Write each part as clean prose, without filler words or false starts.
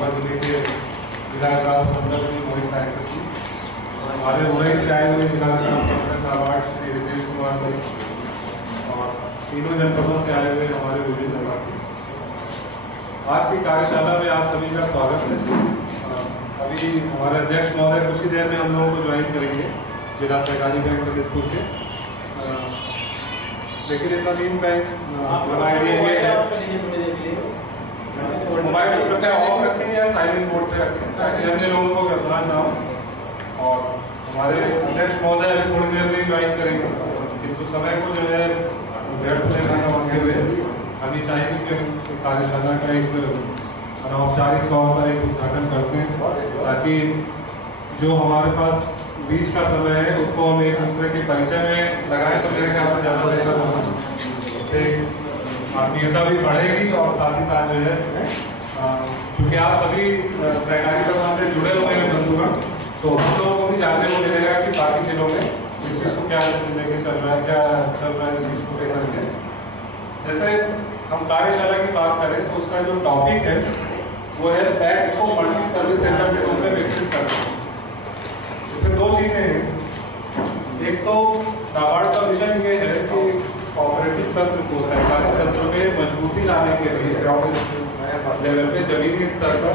जिले के जिला विकास मंडल श्री मोहित साहिब जी, हमारे मुंबई से आए हुए जिला विकास मंडल का अवार्ड श्री रितेश कुमार भाई और तीनों जनपदों से आए हुए हमारे विभिन्न साथी। आज की कार्यशाला में आप सभी का स्वागत है। अभी हमारे अध्यक्ष महोदय कुछ ही देर में हम लोगों को ज्वाइन करेंगे जिला सहकारी बैंक ललितपुर के, लेकिन इतना मीन बैंक आइडिया ये है मोबाइल कृपया ऑफ रखें या साइलेंट मोड पे रखें ताकि अन्य लोगों को व्यवधान ना हो। और हमारे अध्यक्ष महोदय अभी थोड़ी देर में ज्वाइन करेंगे, किंतु समय को जो है व्यर्थ में ना मांगे हुए अभी चाहेंगे कि हम कार्यशाला का एक अनौपचारिक तौर पर एक उद्घाटन करते हैं ताकि जो हमारे पास बीच का समय है उसको हम एक दूसरे के परिचय में लगाएं तो मेरे ख्याल से ज़्यादा बेहतर होगा। इससे आत्मीयता भी बढ़ेगी और साथ ही साथ जो है क्योंकि आप सभी सहकारी समाज से जुड़े हुए हैं बंधुगण, तो हम लोगों को भी जानने को मिलेगा कि बाकी जिलों में इस चीज़ को क्या लेके चल रहा है, क्या चल रहा है इस चीज़ को लेकर के। जैसे हम कार्यशाला की बात करें तो उसका जो टॉपिक है वो है पैक्स को मल्टी सर्विस सेंटर के रूप में विकसित करना। इसमें दो चीज़ें हैं, एक तो नाबार्ड का मिशन ये है कि कोऑपरेटिव तंत्र को सरकारी तंत्र में मजबूती लाने के लिए ग्राउंड लेवल पे जमीनी स्तर पर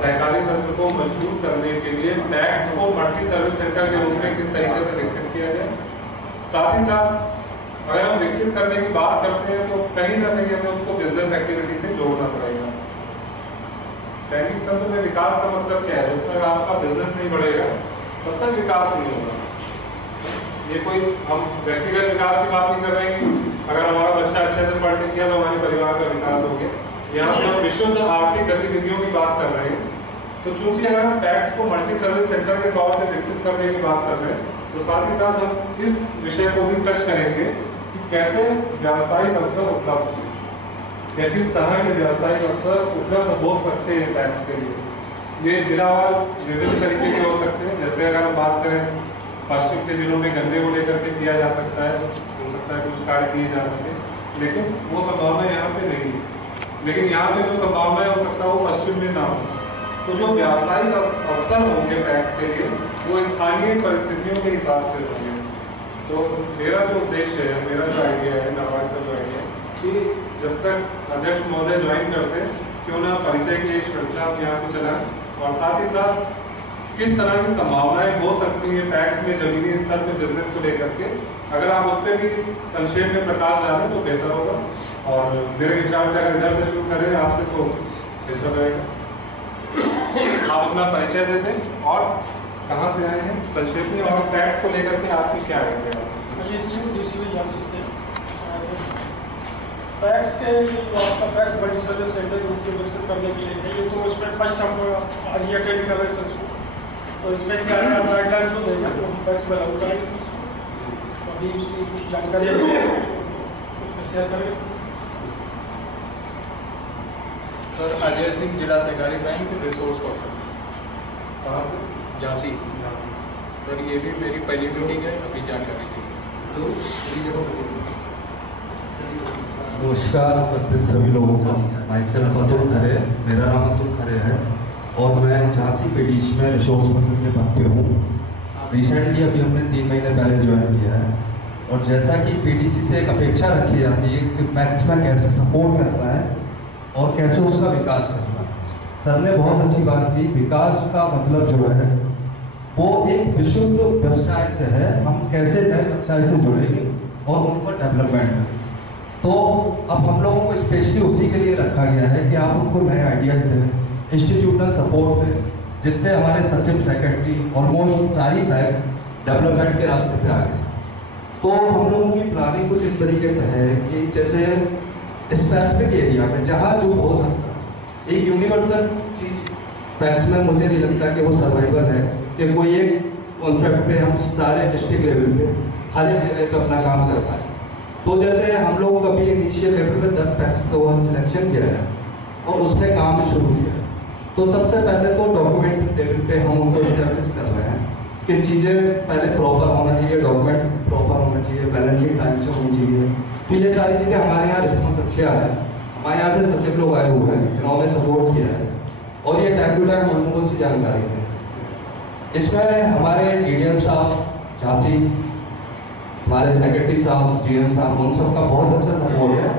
सहकारी तंत्र को मजबूत करने के लिए पैक्स को मल्टी सर्विस सेंटर के रूप में किस तरीके से विकसित किया जाए। साथ ही साथ अगर हम विकसित करने की बात करते हैं तो कहीं ना कहीं हमें उसको बिजनेस एक्टिविटी से जोड़ना पड़ेगा। बैंकिंग तंत्र में विकास का मतलब क्या है? जब तक आपका बिजनेस नहीं बढ़ेगा तब तक विकास नहीं होगा। ये कोई हम व्यक्तिगत विकास की बात नहीं कर रहे हैं कि अगर हमारा बच्चा अच्छे से पढ़ लिख गया तो हमारे परिवार का विकास हो गया। यहाँ पे हम विशुद्ध आर्थिक गतिविधियों की बात कर रहे हैं। तो चूंकि अगर हम पैक्स को मल्टी सर्विस सेंटर के तौर पे विकसित करने की बात कर रहे हैं तो साथ ही साथ हम इस विषय को भी टच करेंगे कि कैसे व्यावसायिक अवसर उपलब्ध या किस तरह के व्यावसायिक अवसर उपलब्ध हो सकते हैं पैक्स के लिए। ये जिलावार विभिन्न तरीके के हो सकते हैं। जैसे अगर हम बात करें पश्चिम के जिलों में गन्ने को लेकर के किया जा सकता है, हो सकता है कुछ कार्य किए जा सके, लेकिन वो संभावना यहाँ पे नहीं है। लेकिन यहाँ पे जो संभावना हो सकता है वो पश्चिम में ना हो। तो जो व्यावसायिक अवसर होंगे पैक्स के लिए वो स्थानीय परिस्थितियों के हिसाब से होंगे। तो मेरा जो उद्देश्य है, मेरा जो आइडिया है, नाबार्ड का जो आइडिया है कि जब तक अध्यक्ष महोदय ज्वाइन करते हैं क्यों ना परिचय की एक श्रृंखला आप यहाँ पे चलाएं और साथ ही साथ किस तरह की संभावनाएं हो सकती है पैक्स में जमीनी स्तर पे बिजनेस को लेकर के। अगर आप उस पर भी संक्षेप में प्रकाश डालें तो बेहतर होगा। और मेरे विचार से अगर इधर से शुरू करें आपसे तो बेहतर रहेगा। आप अपना परिचय दे दें और कहाँ से आए हैं संक्षेप में, और पैक्स को लेकर के आपकी क्या है? पैक्स के आपका पैक्स मल्टी सर्विस सेंटर विकसित करने के लिए है। ये तो इसमें फर्स्ट हम आज ये अटेंड कर रहे हैं तो इसमें क्या है गाइडलाइन जो देंगे तो हम पैक्स में लागू करेंगे तो अभी उसकी कुछ जानकारी उसमें शेयर करेंगे सर। अजय सिंह, जिला सहकारी बैंक, रिसोर्स पर्सन। कहाँ से? झांसी। सर ये भी मेरी पहली मीटिंग है, अभी जानकारी दी। नमस्कार उपस्थित सभी लोगों को। माई सेल्फ अतुल खरे, मेरा नाम अतुल खरे है और मैं झांसी पीडीसी में रिसोर्स पर्सन के पद पे हूँ। रिसेंटली अभी हमने 3 महीने पहले ज्वाइन किया है और जैसा कि पीडीसी से एक अपेक्षा रखी जाती है कि पैक्स में कैसे सपोर्ट करना है और कैसे उसका विकास करना है। सर ने बहुत अच्छी बात की, विकास का मतलब जो है वो एक विशुद्ध व्यवसाय से है। हम कैसे नए व्यवसाय से जुड़ेंगे और उनका डेवलपमेंट करेंगे। तो अब हम लोगों को स्पेशली उसी के लिए रखा गया है कि आप उनको नए आइडियाज़ दें, इंस्टीट्यूशनल सपोर्ट दें, जिससे हमारे सचिव सेक्रेटरी ऑलमोस्ट सारी पैक्स डेवलपमेंट के रास्ते पे आ गए। तो हम लोगों की प्लानिंग कुछ इस तरीके से है कि जैसे स्पेसिफिक एरिया में जहाँ जो हो सकता है एक यूनिवर्सल चीज़ पैक्स में मुझे नहीं लगता कि वो सर्वाइवल है कि कोई एक कॉन्सेप्ट पे हम सारे डिस्ट्रिक्ट लेवल पे हर एक जगह पे अपना काम कर पाए। तो जैसे हम लोग कभी इनिशियल लेवल पे 10 पैक्स का वो सिलेक्शन किया है और उसने काम भी शुरू किया। तो सबसे पहले तो डॉक्यूमेंट लेवल पे हम उनको इस्टेब्लिश कर रहे हैं कि चीज़ें पहले प्रॉपर होना चाहिए, डॉक्यूमेंट प्रॉपर होना चाहिए, बैलेंस शीट टाइम से होनी चाहिए। तो ये सारी चीज़ें हमारे यहाँ रिस्पॉन्स अच्छे आ रहे हैं। हमारे यहाँ से सचिव लोग आए हुए हैं, इन्होंने सपोर्ट किया है। और ये टाइम टू टाइम मूलभूत सी जानकारी है। इसमें हमारे डीडीएम साहब झांसी, हमारे सेक्रेटरी साहब, जीएम साहब, उन सबका बहुत अच्छा सपोर्ट है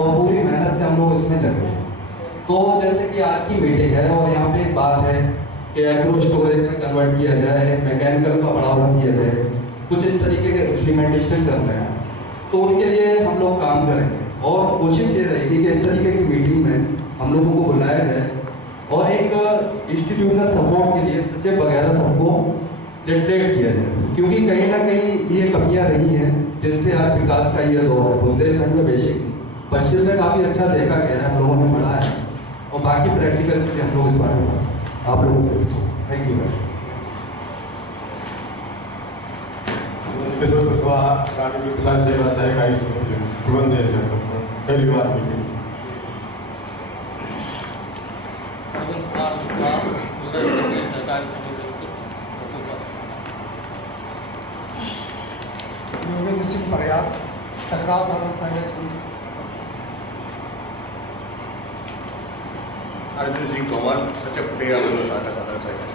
और पूरी मेहनत से हम लोग इसमें लगे हैं। तो जैसे कि आज की मीटिंग है और यहाँ पे एक बात है कि एग्रो स्टोरेज में कन्वर्ट किया जाए, मैकेनिकल का बढ़ावा किया जाए, कुछ इस तरीके के इम्प्लीमेंटेशन कर रहे हैं, तो उनके लिए हम लोग काम करेंगे और कोशिश ये रहेगी कि इस तरीके की मीटिंग में हम लोगों को बुलाया जाए और एक इंस्टीट्यूशनल सपोर्ट के लिए सचिव वगैरह सबको रिट्रेट किया जाए, क्योंकि कहीं ना कहीं ये कमियां रही हैं जिनसे आज विकास का ये दौर है। बुंदेलखंड में बेसिक पश्चिम में काफ़ी अच्छा देखा गया है, हम लोगों ने पढ़ा है और बाकी प्रैक्टिकल चीज़ें हम लोग इस बारे में आप लोगों के थैंक यू। किशोर कुशवाहा राष्ट्रीय किसान सेवा सहकारी समिति प्रबंध पहली बार मीटिंग। योगेंद्र सिंह परियार, सकराल साधन सहकारी समिति। अर्जुन सिंह तोमर, सचिव पटेल साधन सहकारी।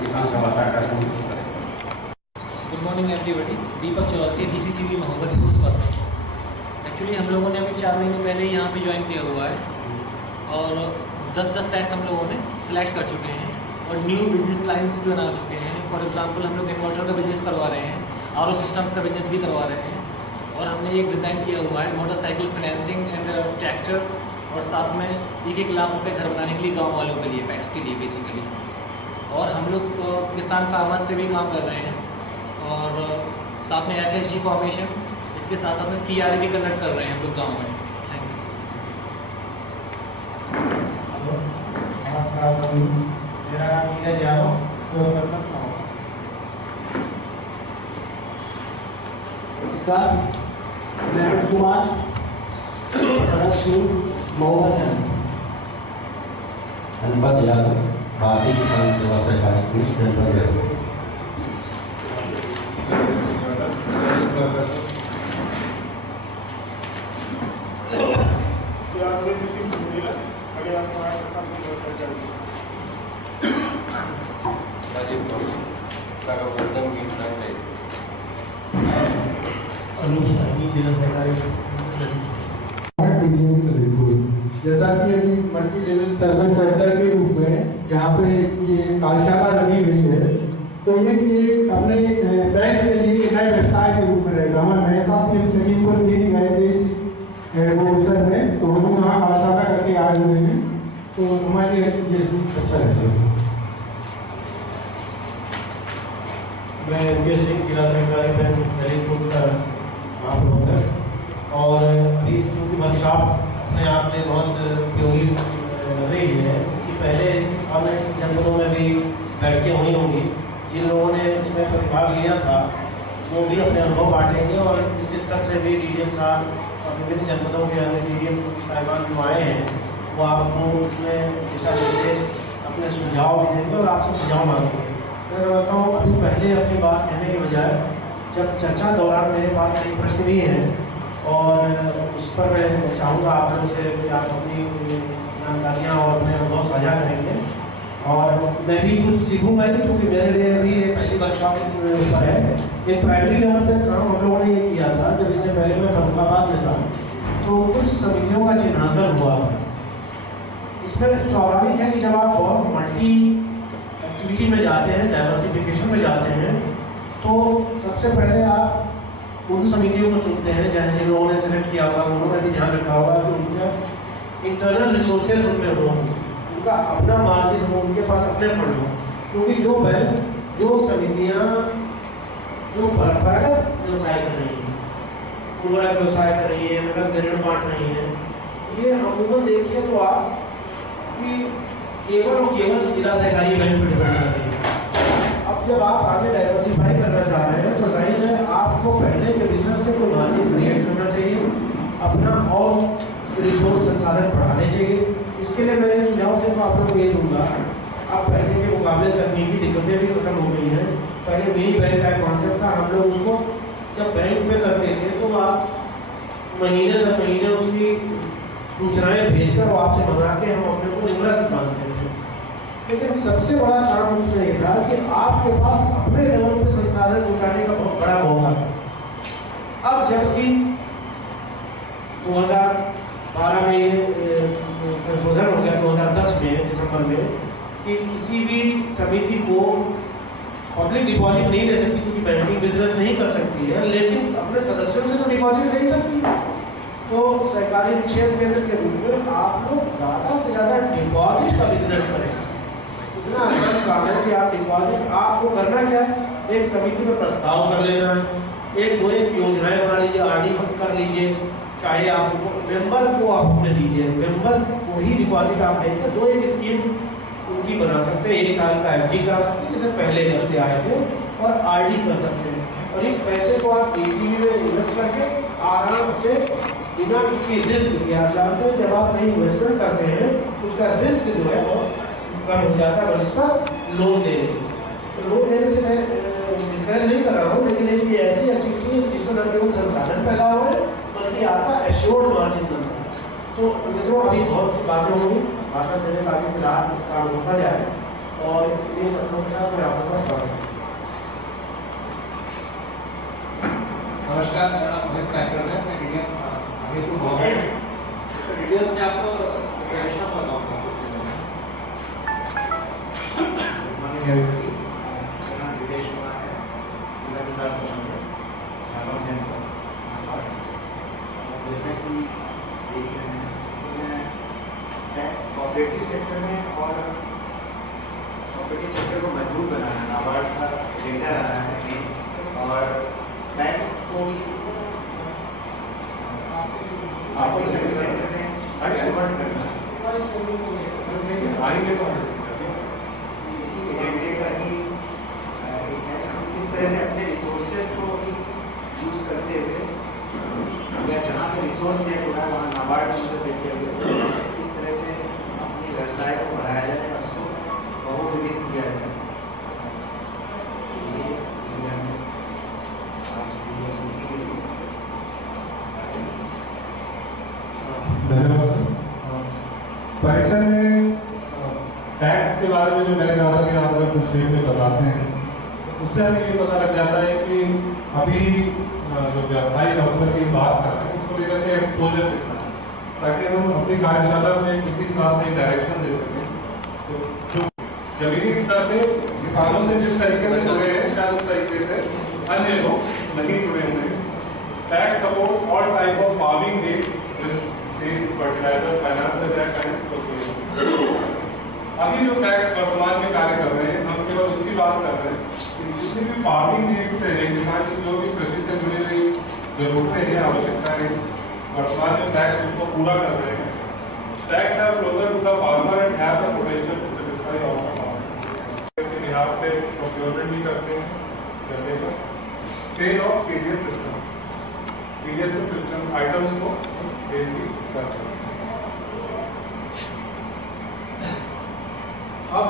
किसान सभा सहकारी समिति। Good morning everybody. Deepak Chaurasia, DCCB Mahoba resource person. Actually हम लोगों ने अभी 4 महीने पहले ही यहाँ पे ज्वाइन किया हुआ है और 10-10 टैक्स हम लोगों ने सिलेक्ट कर चुके हैं और न्यू बिजनेस क्लाइंट्स भी बना चुके हैं। फॉर एग्जांपल हम लोग इन्वर्टर का बिजनेस करवा रहे हैं, आरओ सिस्टम्स का बिजनेस भी करवा रहे हैं और हमने एक डिज़ाइन किया हुआ है मोटरसाइकिल फाइनेंसिंग एंड ट्रैक्टर और साथ में 1-1 लाख रुपये घर बनाने के लिए गाँव वालों के लिए, पैक्स के लिए बेसिकली। और हम लोग किसान फार्मर्स पे भी काम कर रहे हैं और साथ में SHG फॉर्मेशन, इसके साथ साथ में PRA भी कंडक्ट कर रहे हैं हम लोग गाँव में। Thank you. नमस्कार, मेरा नाम नीरज यादव, रिसोर्स पर्सन। नमस्कार, मैं कुमार महोबा से धनपत यादव, भारतीय किसान सेवा सहकारी समिति। जिला सहकारी। जैसा कि अभी मल्टी लेवल सर्विस सेंटर के रूप में यहाँ पे ये कार्यशाला लगी हुई है, तो ये कि अपने पैक्स के लिए एक नए व्यवसाय के रूप में रहेगा। हमारे महेश साहब की जमीन को दे दी गए थे इसी वो विषय में, तो हम लोग यहाँ कार्यशाला करके आए हुए हैं, तो हमारे लिए ये अच्छा रहेगा। मैं एमके सिंह, जिला सहकारी बैंक ललितपुर का महाप्रबंधक। और अभी चूँकि वर्कशॉप अपने आप में बहुत उपयोगी लग रही है, इसकी पहले हमने जनपदों में भी बैठकें हुई होंगी। जिन लोगों ने उसमें प्रतिभाग लिया था वो भी अपने अनुभव बांटेंगे और इस स्तर से भी डीडीएम साहब और विभिन्न जनपदों के अन्य डीडीएम साहिबान जो आए हैं वो आपको इसमें दिशा निर्देश अपने सुझाव भी देंगे और आपसे सुझाव मांगेंगे। मैं समझता हूँ अभी पहले अपनी बात कहने के बजाय जब चर्चा दौरान मेरे पास एक प्रश्न भी है और उस पर मैं चाहूँगा आप लोगों से कि आप अपनी जानकारियाँ और अपने अनुभव साझा करेंगे और मैं भी कुछ सीखूँगा ही, चूँकि मेरे लिए अभी पहली वर्कशॉप इस पर है। एक प्राइमरी लेवल पे काम हम लोगों ने ये किया था, जब इससे पहले मैं फरुखाबाद में था तो कुछ समितियों का चिन्हांकन हुआ था। इसमें स्वाभाविक है कि जब आप बहुत मल्टी एक्टिविटी में जाते हैं, डाइवर्सिफिकेशन में जाते हैं, तो सबसे पहले आप उन समितियों को चुनते हैं जिन लोगों ने सेलेक्ट किया होगा, उन्होंने भी ध्यान रखा होगा कि उनका इंटरनल रिसोर्सेज उनमें हो, उनका अपना मार्जिन हो, उनके पास अपने फंड हो। क्योंकि जो बैंक, जो समितियाँ जो परंपरागत व्यवसाय कर रही हैं, उर्वरक व्यवसाय कर रही है, नगद ऋण बांट रही है, ये अमूमन देखिए तो आप कि केवल और केवल जिला सहकारी बैंक पर डिपेंड कर रही है। अब जब आप आगे डाइवर्सिफाई करना चाह रहे हैं तो जाहिर है आपको पहले के बिजनेस से कोई मार्जिन क्रिएट करना चाहिए, अपना और रिसोर्स संसाधन बढ़ाने चाहिए। इसके लिए मैं सुझाव सिर्फ आप लोगों को ये दूंगा, आप पहले के मुकाबले तकनीकी दिक्कतें भी खत्म हो गई हैं। पहले मिनी बैंक का कॉन्सेप्ट था, हम लोग उसको जब बैंक में करते थे तो आप महीने दर महीने उसकी सूचनाएं भेजकर वो आपसे मंगा के हम अपने को निवृत्त मानते थे। लेकिन सबसे बड़ा काम उसमें ये था कि आपके पास अपने लेवल पे संसाधन जुटाने का बहुत बड़ा मौका था। अब जबकि 2012 में संशोधन हो गया 2010 में दिसंबर में कि किसी भी समिति को पब्लिक डिपॉजिट नहीं ले सकती, क्योंकि बैंकिंग बिजनेस नहीं कर सकती है, लेकिन अपने सदस्यों से तो डिपॉजिट ले सकती है। तो सहकारी निक्षेप केंद्र के रूप में आप लोग ज़्यादा से ज़्यादा डिपॉजिट का बिजनेस करें। इतना आसान काम है कि आप डिपॉजिट, आपको करना क्या है, एक समिति में प्रस्ताव कर लेना है, एक योजनाएं बना लीजिए, आरडी कर लीजिए, चाहे आप मेंबर को आप अपने दीजिए, मेंबर को ही डिपॉजिट आप लेकर एक स्कीम उनकी बना सकते हैं। 1 साल का एफडी करा सकते हैं जैसे पहले करते आए थे, और आरडी कर सकते हैं, और इस पैसे को आप ईसीबी में इन्वेस्ट करके आराम से बिना किसी रिस्क के, आप जानते हैं जब आप कहीं इन्वेस्टमेंट करते हैं उसका रिस्क जो है वो कम हो जाता है, और इसका लोन देने, तो लोन देने से मैं डिस्करेज नहीं कर रहा हूँ, लेकिन एक ये ऐसी एक्टिविटी है जिसमें न केवल संसाधन पैदा हुए बल्कि आपका एश्योर्ड मार्जिन बनता है। तो मित्रों, अभी बहुत सी बातें होंगी, भाषण देने का भी फिलहाल काम रोका जाए, और ये शब्दों के साथ मैं आपका स्वागत करता हूँ। नमस्कार, मेरा नाम अमित सैकल है, मैं इंडियन आगे टू गवर्नमेंट वीडियोस में आपको प्रेजेंटेशन बताऊंगा। जैसे कि कॉपरेटिव सेक्टर में और कॉपरेटिव सेक्टर को मजबूत बनाना नाबार्ड का एजेंडा रहा है, और बैंक्स को आपके सेक्टर में कन्वर्ट करना, इसी एजेंडे का ही इस तरह से अपने रिसोर्सेज को भी यूज करते हुए, या जहाँ पे रिसोर्स नेट हो रहा है वहाँ नाबार्ड से देखते हुए इस तरह से अपने व्यवसाय को बढ़ाया जाए, उसको बहुविविध किया जाए। परीक्षा में टैक्स के बारे में जो मैंने कहा था कि आप अगर संक्षेप में बताते हैं, उससे हमें ये पता लग जाता है कि अभी जो व्यावसायिक अवसर की बात कर रहे हैं उसको लेकर के एक्सपोजर देना है, ताकि हम अपनी कार्यशाला में किसी हिसाब से डायरेक्शन दे सकें। तो जो जमीनी स्तर पे किसानों से जिस तरीके से जुड़े हैं, शायद उस तरीके से अन्य लोग नहीं जुड़े हुए। Tax support all type of farming needs, fertiliser, finance, अभी जो टैक्स वर्तमान में कार्य कर रहे हैं, हम केवल उसकी बात कर रहे हैं कि जितनी भी फार्मिंग नीड्स है, किसान की जो भी कृषि से जुड़ी हुई जरूरतें हैं, आवश्यकताएं, वर्तमान में टैक्स उसको पूरा कर रहे हैं। Tax have closer to the farmer and have the potential to satisfy all farmers. इसके बिहार पे प्रोक्योरमेंट भी करते हैं, करने का sale of PDS system items को सेल भी करते हैं। अब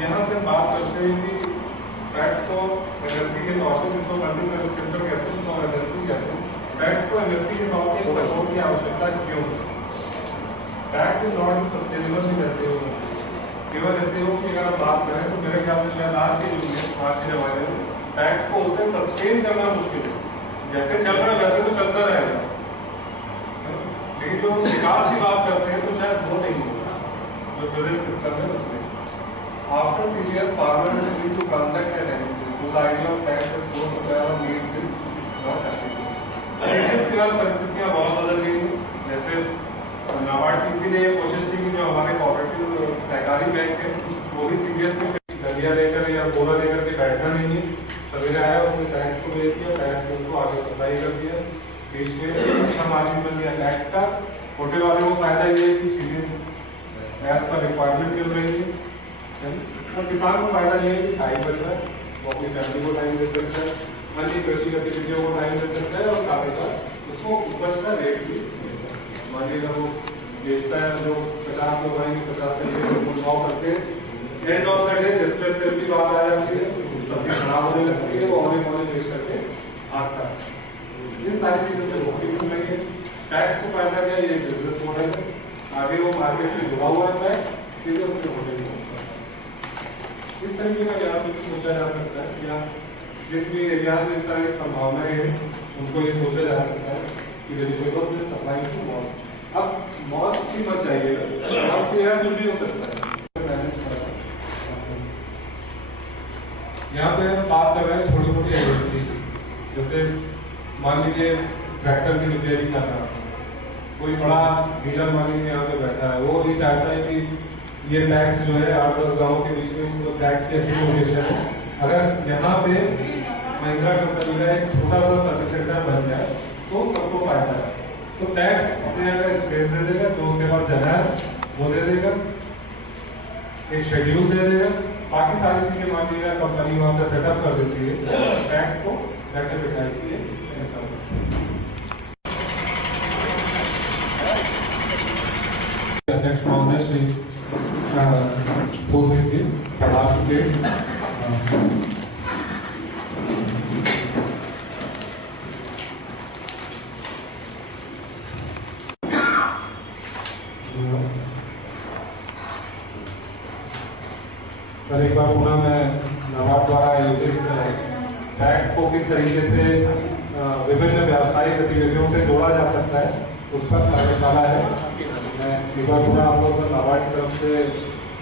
यहाँ से बात करते हैं कि टैक्स को एनएससी के तौर पर, जिसको मंडी सर्विस सेंटर कहते हैं, उसको एनएससी कहते हैं, टैक्स को एनएससी के तौर पर सपोर्ट की आवश्यकता क्यों है? Tax is not sustainable in SEO. केवल एसईओ की अगर हम बात करें तो मेरे ख्याल से शायद आज के युग में, आज के जमाने में टैक्स को उससे सस्टेन करना मुश्किल है। जैसे चल रहा है वैसे तो चलता रहेगा, लेकिन जो विकास की बात करते हैं तो शायद वो नहीं होगा जो प्रेजेंट सिस्टम है उसमें। After CBS, farmers need to conduct an analysis, so the idea of tax is so supply of needs is not happening. इसके बाद परिस्थितियाँ बहुत बदल गई हैं। जैसे नाबार्ड की इसीलिए ये कोशिश थी कि जो हमारे कोऑपरेटिव सहकारी बैंक है वो भी CBS में डलिया लेकर या बोरा लेकर के बैठना नहीं है। सवेरे आया, उसने टैक्स को बेच दिया, टैक्स उसको आगे सप्लाई कर दिया, बीच में अच्छा मार्जिन बन गया टैक्स का। छोटे वाले को फायदा ये है कि चीजें एज पर रिक्वायरमेंट मिल रही है, और किसान को फायदा ये है कि टाइम बच रहा है, वो अपनी फैमिली को टाइम दे सकता है, अन्य कृषि गतिविधियों को टाइम दे सकता है, और साथ ही साथ उसको उपज का रेट भी मान लीजिए वो बेचता है, जो 50 लोग आएंगे 50 से भाव करते हैं, end of the day distress cell की बात आ जाती है, सब्जी खराब होने लगती है, वो ऑनलाइन बेच करके आता है। ये सारी चीज़ों से रोकने को लगे। टैक्स को फायदा क्या, ये बिजनेस मॉडल है, आगे वो मार्केट से जुड़ा हुआ रहता है, सीधे उसके होने को इस तरीके का यहाँ पे सोचा जा सकता है। या जितनी एरियाज में इस तरह की संभावनाएं हैं उनको ये सोचा जा सकता है कि वेजिटेबल्स में सप्लाई टू मॉल। अब मॉल की मत चाहिएगा, मॉल के यहाँ कुछ भी हो सकता है। यहाँ पे हम बात कर रहे हैं छोटी मोटी एजेंसी, जैसे मान लीजिए ट्रैक्टर की रिपेयरिंग कर रहा है, कोई बड़ा डीलर मान लीजिए यहाँ पे बैठा है, वो ये चाहता है कि ये टैक्स जो है 8-10 गाँव के बीच में इसको टैक्स की अच्छी लोकेशन है, अगर यहाँ पे महिंद्रा कंपनी का एक छोटा सा सर्विस सेंटर बन जाए तो सबको फायदा है। तो टैक्स अपने यहाँ का स्पेस दे देगा, जो उसके पास जगह है वो दे देगा, एक शेड्यूल दे देगा, बाकी सारी चीजें मान लीजिए कंपनी वहाँ पे सेटअप कर देती है, टैक्स को बैठे बिठाई है। अध्यक्ष महोदय श्री पूर्व जी प्रभाव के सर, एक बार पुनः मैं नवाब द्वारा आयोजित टैक्स को किस तरीके से विभिन्न व्यावसायिक गतिविधियों से जोड़ा जा सकता है उस पर कार्यशाला है। मैं एक बार पुनः आप लोगों को नाबार्ड की तरफ से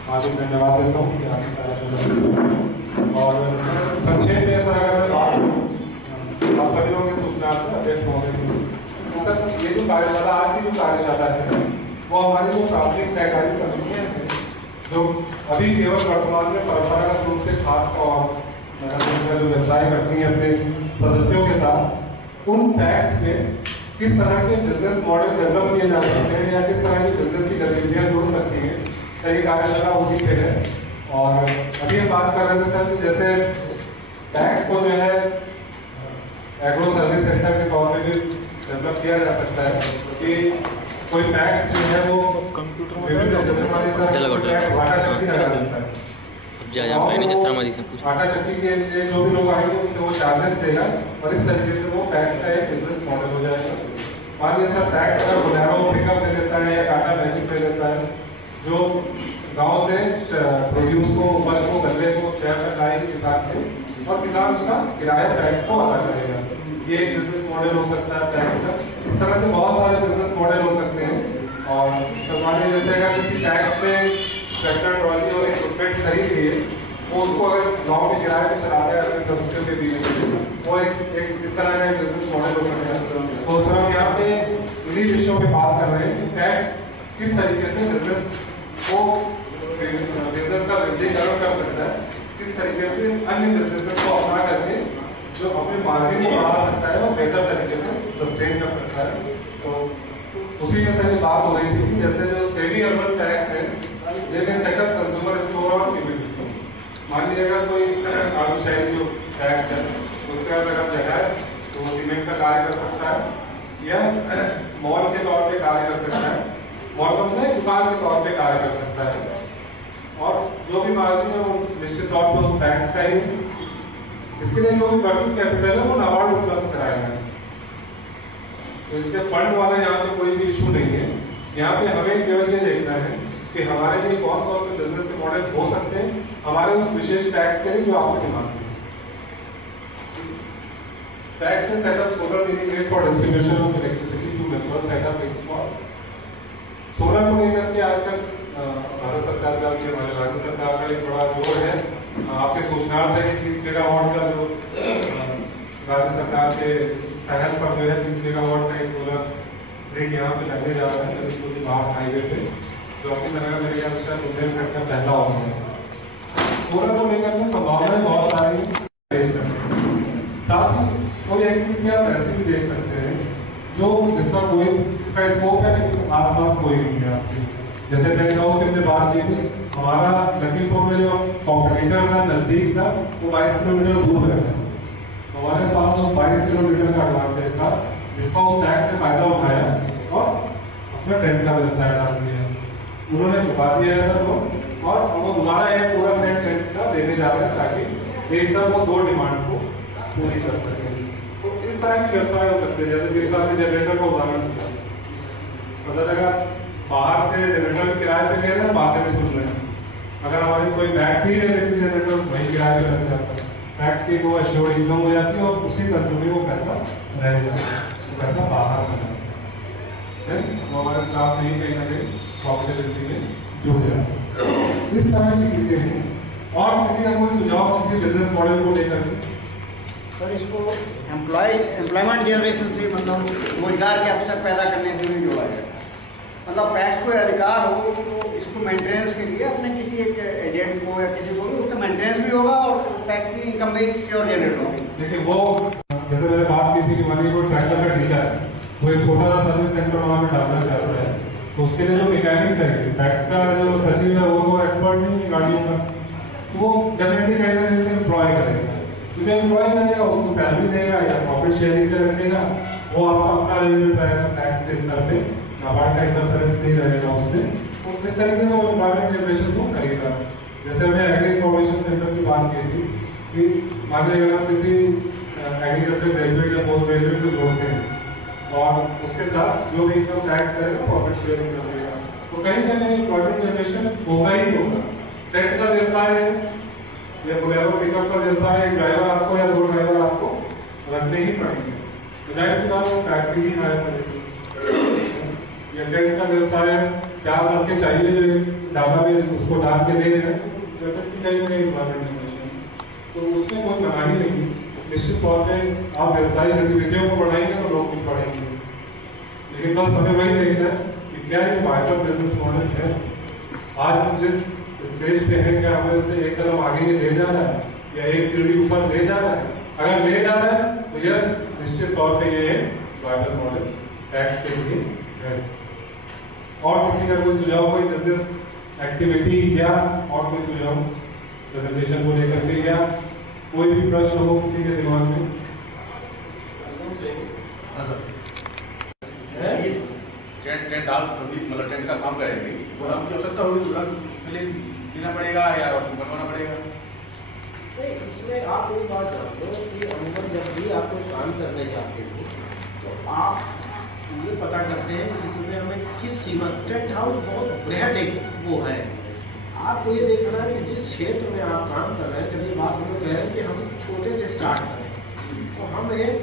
हार्दिक धन्यवाद देता हूँ कि आपकी कार्यशाला और संक्षेप में सर अगर मैं बात करूँ आप सभी लोगों की सूचना अध्यक्ष महोदय तो सर ये जो कार्यशाला आज की जो कार्यशाला है वो हमारी जो प्राथमिक सहकारी समितियाँ हैं जो अभी केवल वर्तमान में परंपरागत रूप से खाद और जो व्यवसाय करती हैं अपने सदस्यों के साथ, उन टैक्स में किस तरह के बिजनेस मॉडल डेवलप किए जा सकते हैं या किस तरह की बिजनेस की गतिविधियां जुड़ सकती हैं, सही कार्यशाला उसी पे है। और अभी हम बात कर रहे थे सर जैसे टैक्स को जो है एग्रो सर्विस सेंटर के तौर पे भी डेवलप किया जा सकता है कि कोई टैक्स जो है वो कंप्यूटर जैसे हमारे सर टैक्स आटा चक्की लगा देता है, आटा चक्की के लिए जो भी लोग आएंगे उनसे वो चार्जेस देगा और इस तरीके से वो टैक्स का एक बिजनेस मॉडल हो जाएगा। मान लीजिए सर टैक्स अगर बोलेरो पिकअप ले लेता है या टाटा मैजिक ले लेता है जो गांव से प्रोड्यूस को उपज को गल्ले को शहर तक लाएगी किसान से और किसान उसका किराया टैक्स को अदा करेगा, ये एक बिजनेस मॉडल हो सकता है टैक्स का। इस तरह से बहुत सारे बिजनेस मॉडल हो सकते हैं। और सर मान लीजिए जैसे अगर किसी टैक्स में ट्रैक्टर ट्रॉली और इक्विपमेंट्स खरीद लिए वो उसको अगर गाँव के किराए में चलाते हैं अपने सदस्यों के बीच में, वो एक इस तरह का बिजनेस मॉडल हो सकता है। तो सर हम यहाँ पे इन्हीं विषयों पे बात कर रहे हैं कि टैक्स किस तरीके से बिजनेस को बिजनेस का वृद्धिकरण कर सकता है, किस तरीके से अन्य बिजनेसेस को अपना करके जो अपने मार्जिन को बढ़ा सकता है और बेहतर तरीके से सस्टेन कर सकता है। तो उसी में सर बात हो रही थी कि जैसे जो सेमी अर्बन टैक्स है ये में सेटअप कंज्यूमर स्टोर और सीमेंट स्टोर, मान लीजिए अगर कोई शहरी जो टैक्स है उसके बाद अगर जगह है तो वो सीमेंट का कार्य कर सकता है या मॉल के तौर पे कार्य कर सकता है, मॉल का मतलब दुकान के तौर पे कार्य कर सकता है और जो भी मार्जिन है वो निश्चित तौर पर उस टैक्स का ही, इसके लिए जो भी वर्किंग कैपिटल है वो नाबार्ड उपलब्ध कराया है। तो इसके फंड वाला यहाँ पे कोई भी इशू नहीं है। यहाँ पे हमें केवल ये देखना है कि हमारे लिए कौन कौन से बिजनेस के मॉडल हो सकते हैं हमारे उस विशेष टैक्स के लिए जो आपने डिमांड की। टैक्स में setup solar mini grid for distribution of electricity to members setup fix cost. Solar को लेकर के आजकल भारत सरकार का भी हमारे राज्य सरकार का एक बड़ा जोर है। आपके सूचनार्थ है कि 30 मेगावाट का जो राज्य सरकार के पहल पर जो है 30 मेगावाट का एक सोलर ग्रिड यहाँ पे लगने जा रहा है बिल्कुल बाहर हाईवे पे, जो अपनी तरह मेरे ख्याल से बुंदेलखंड का पहला होगा। सोलर को लेकर के संभावनाएं बहुत सारी, साथ ही कोई एक्टिविटी आप ऐसे भी देख सकते हैं जो जिसका कोई इसका स्कोप है लेकिन आसपास कोई नहीं है आपके। जैसे टेंट हाउस की हमने बात की थी, हमारा लखीमपुर में जो कॉम्पिटिटर था नजदीक था वो 22 किलोमीटर दूर रहता है, हमारे पास तो 22 किलोमीटर का एडवांटेज था जिसका उस टैक्स से फायदा उठाया और अपना टेंट का व्यवसाय डाल दिया। उन्होंने चुका दिया है सर वो और वो दोबारा एक पूरा सेट टेंट का देने जा रहे हैं ताकि ये सब वो दो डिमांड को पूरी कर सके। तो किस तरह की व्यवसाय हो सकते हैं, जैसे श्री साहब ने जनरेटर का उदाहरण दिया, पता लगा बाहर से जनरेटर किराए पे ले रहे हैं, बातें भी सुन रहे हैं। अगर हमारी कोई टैक्स ही नहीं देती जनरेटर, वही किराए पे लग जाता है, टैक्स की वो एश्योर्ड इनकम हो जाती है और उसी तंत्र में वो पैसा रह जाता है, तो पैसा बाहर में जाता है, वो हमारे स्टाफ नहीं कहीं ना कहीं प्रॉफिटेबिलिटी में जुड़ जाता है। इस तरह की चीज़ें हैं। और किसी का कोई सुझाव किसी बिजनेस मॉडल को लेकर के? सर इसको एम्प्लॉयमेंट जनरेशन से, मतलब रोजगार के अवसर पैदा करने से भी जोड़ा जाए। मतलब पैक्स को अधिकार हो कि वो इसको मेंटेनेंस के लिए अपने किसी एक एजेंट को या किसी को भी उसका मेंटेनेंस भी होगा और पैक्स की इनकम भी श्योर जनरेट होगी। देखिए वो जैसे मैंने बात की थी कि मानिए कोई ट्रैक्टर का डीलर है, वो एक छोटा सा सर्विस सेंटर वहाँ पे डालना चाहता है, तो उसके लिए जो मैकेनिक चाहिए, पैक्स का जो सचिव है वो एक्सपर्ट नहीं है गाड़ियों का, तो वो डेफिनेटली कहीं ना कहीं से एम्प्लॉय करेगा, क्योंकि एम्प्लॉय करेगा उसको सैलरी देगा या प्रॉफिट शेयरिंग पे रखेगा, वो आपका अपना अरेंजमेंट रहेगा टैक्स के स्तर पे, नाबार्ड का इंटरफेरेंस नहीं रहेगा उसमें, तो इस तरीके से वो एम्प्लॉयमेंट जनरेशन को करेगा। जैसे हमने एग्री इंफॉर्मेशन सेंटर की बात की थी कि मान लीजिए अगर हम किसी एग्रीकल्चर ग्रेजुएट या पोस्ट ग्रेजुएट को जोड़ते हैं और उसके साथ जो भी इनकम टैक्स करेगा प्रॉफिट शेयरिंग करेगा, तो कहीं ना कहीं एम्प्लॉयमेंट जनरेशन होगा ही होगा। टेंट का व्यवसाय है या बोलेरो पिकअप का व्यवसाय है, ड्राइवर आपको या 2 ड्राइवर आपको रखने ही पड़ेंगे, तो जाहिर सी बात वो टैक्स ही हायर करेगी। या टेंट का व्यवसाय 4 लड़के चाहिए जो ढाबा में उसको डाल के दे रहे हैं, तो कहीं ना कहीं एम्प्लॉयमेंट जनरेशन, तो उसमें कोई मनाही नहीं। निश्चित तौर पे आप व्यवसायिक गतिविधियों को बढ़ाएंगे तो लोग भी बढ़ेंगे, लेकिन बस हमें वही देखना है कि क्या ये वायबल बिजनेस मॉडल है। आज हम जिस स्टेज पे है, क्या हमें उसे एक कदम आगे ले जा रहा है या एक सीढ़ी ऊपर ले जा रहा है? अगर ले जा रहा है तो यस, निश्चित तौर पे ये वायबल मॉडल टैक्स के लिए है। और किसी का कोई सुझाव, कोई बिजनेस एक्टिविटी या और कोई सुझाव प्रेजेंटेशन को लेकर के, या कोई भी प्रश्न हो किसी के दिमाग में? टेंट डाल मतलब टेंट का काम करेंगे, और हम जो सकता होगी लेना पड़ेगा या बनवाना पड़ेगा? इसमें आप एक बात जानते हो कि अंदर जब भी आप कोई काम करने जाते हो तो आप ये पता करते हैं कि इसमें हमें किस सीमा, टेंट हाउस बहुत बृहद एक वो है, आपको ये देखना है कि जिस क्षेत्र में आप काम कर रहे हैं, जब ये बात हम लोग कह रहे हैं कि हम छोटे से स्टार्ट करें, तो हम एक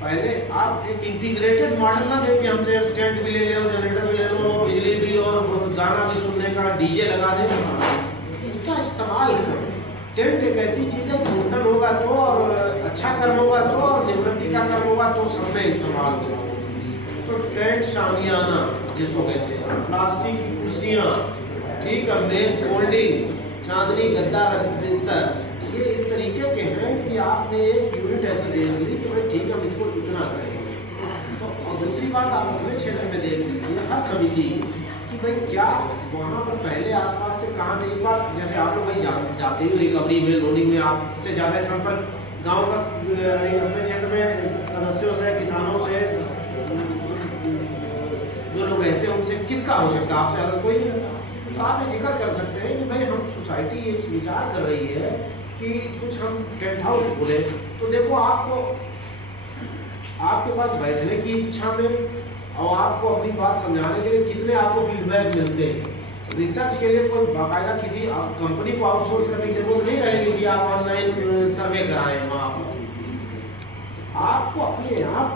पहले आप एक इंटीग्रेटेड मॉडल ना दें कि हमसे टेंट भी ले लो, जनरेटर भी ले लो, बिजली भी और गाना भी सुनने का डीजे लगा दें। इसका इस्तेमाल करो। टेंट एक ऐसी चीज़ है, टोटल होगा तो और अच्छा कर्म होगा तो और निवृत्ति का कर्म होगा तो सब में इस्तेमाल होगा। तो टेंट शामियाना जिसको कहते हैं, प्लास्टिक की कुर्सियाँ, ठीक है, मेज फोल्डिंग, चांदनी गद्दा बिस्तर, ये इस तरीके के हैं कि आपने एक यूनिट ऐसे दे दी कि भाई ठीक है हम इसको इतना करेंगे। तो और दूसरी बात आप अपने क्षेत्र में देख लीजिए हर समिति कि भाई क्या वहाँ पर पहले आसपास से कहाँ एक बार जैसे आप लोग भाई जाते ही रिकवरी में, लोडिंग में, आपसे ज़्यादा संपर्क गाँव का अपने क्षेत्र में सदस्यों से, किसानों से, जो लोग रहते हैं उनसे किसका हो सकता है, आपसे अगर कोई नहीं, तो आप ये जिक्र कर सकते हैं कि भाई हम सोसाइटी एक विचार कर रही है कि कुछ हम टेंट हाउस खोले, तो देखो आपको आपके पास बैठने की इच्छा में और आपको अपनी बात समझाने के लिए कितने आपको फीडबैक मिलते हैं। रिसर्च के लिए कोई बाकायदा किसी कंपनी को आउटसोर्स करने की जरूरत नहीं रहेगी कि आप ऑनलाइन सर्वे कराएं, वहाँ आपको अपने आप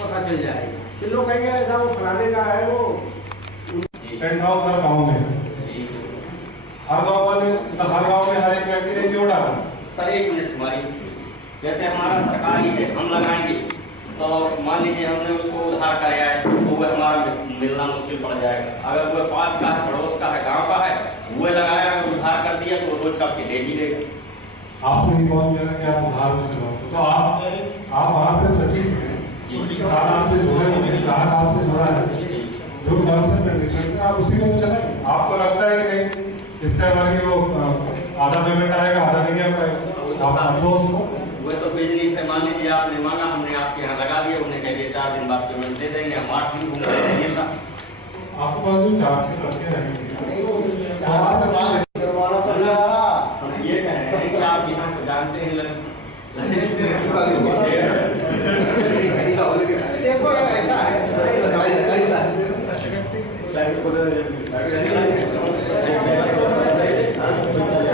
पता चल जाएगा। फिर लोग कहेंगे ऐसा वो फलाने का है, वो टेंट हाउस हर गाँव में, हर गाँव में हर एक व्यक्ति ने क्यों डाला? सर एक मिनट, हमारी जैसे हमारा सरकारी है, हम लगाएंगे तो मान लीजिए हमने उसको उधार कराया है तो वो हमारा मिलना मुश्किल पड़ जाएगा। अगर वो पास का है, पड़ोस का है, गांव का है, वो लगाया, अगर उधार कर दिया तो रोज सबके दे ही लेगा। आपसे ही कौन कह रहा कि आप उधार में चलो, तो आप वहाँ पे सचिव हैं, आपसे जुड़े हैं, ग्राहक आपसे जुड़ा है, जो टर्म्स एंड कंडीशन है आप उसी में तो चलें। आपको लगता है कि नहीं इससे हमारे वो आधा पेमेंट आएगा, आधा नहीं आ पाएगा, आप दो उसको। वो तो बिजली से मान लीजिए आपने मांगा, हमने आपके यहाँ लगा दिया, उन्हें कह दिया 4 दिन बाद पेमेंट दे देंगे, हम 8 दिन घूमना। आपको पास जो 4 से लड़के रहेंगे, हम ये कह रहे हैं कि आप यहाँ जानते हैं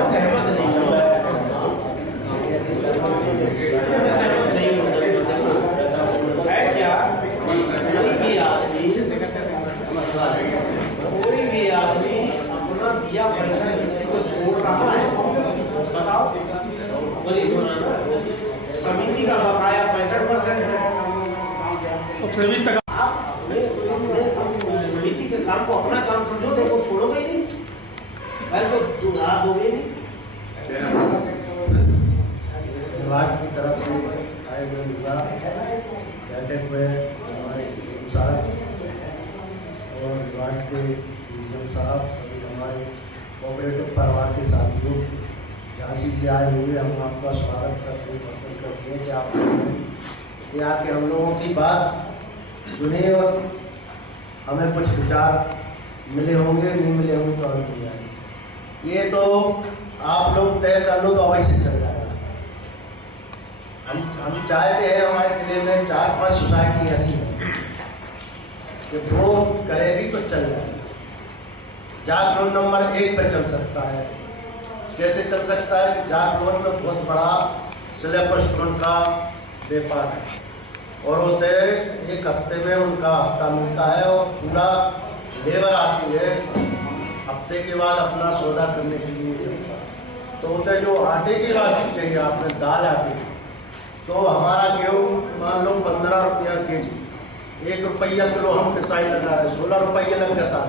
सहमत नहीं हूं। इससे मैं सहमत नहीं हूं। है क्या, कोई भी आदमी अपना दिया पैसा किसी को छोड़ रहा है? बताओ, बोलिए। सुना ना, समिति का बकाया 65% है। तो फिर भी तक आप अपने समिति के काम को अपना काम समझो, देखो छोड़ोगे ही नहीं, पहले तो उधार दोगे नहीं। विभाग की तरफ से आए हुए विभाग बैठक में हमारे साहब और विभाग के डीएम साहब, सभी हमारे कोऑपरेटिव परिवार के साथियों, झांसी से आए हुए, हम आपका स्वागत करते हैं कि आप आके हम लोगों की बात सुने और हमें कुछ विचार मिले होंगे, नहीं मिले होंगे तो हमें मिल जाएंगे। ये तो आप लोग तय कर लो तो वैसे चल जाएगा। हम चाहते हैं हमारे जिले में 4-5 सोसाइटी ऐसी है कि वो करेगी तो चल जाएगा। जागरण नंबर 1 पे चल सकता है। कैसे चल सकता है? जागरण में बहुत बड़ा सिलेबस का व्यापार है और होते एक हफ्ते में उनका हफ्ता मिलता है और पूरा लेबर आती है हफ्ते के बाद अपना सौदा करने के लिए। तो होते जो आटे की बात कही आपने, दाल आटे की, तो हमारा गेहूँ मान लो 15 रुपया केजी, 1 रुपया किलो हम पिसाई लगा रहे, 16 रुपये लग गया था।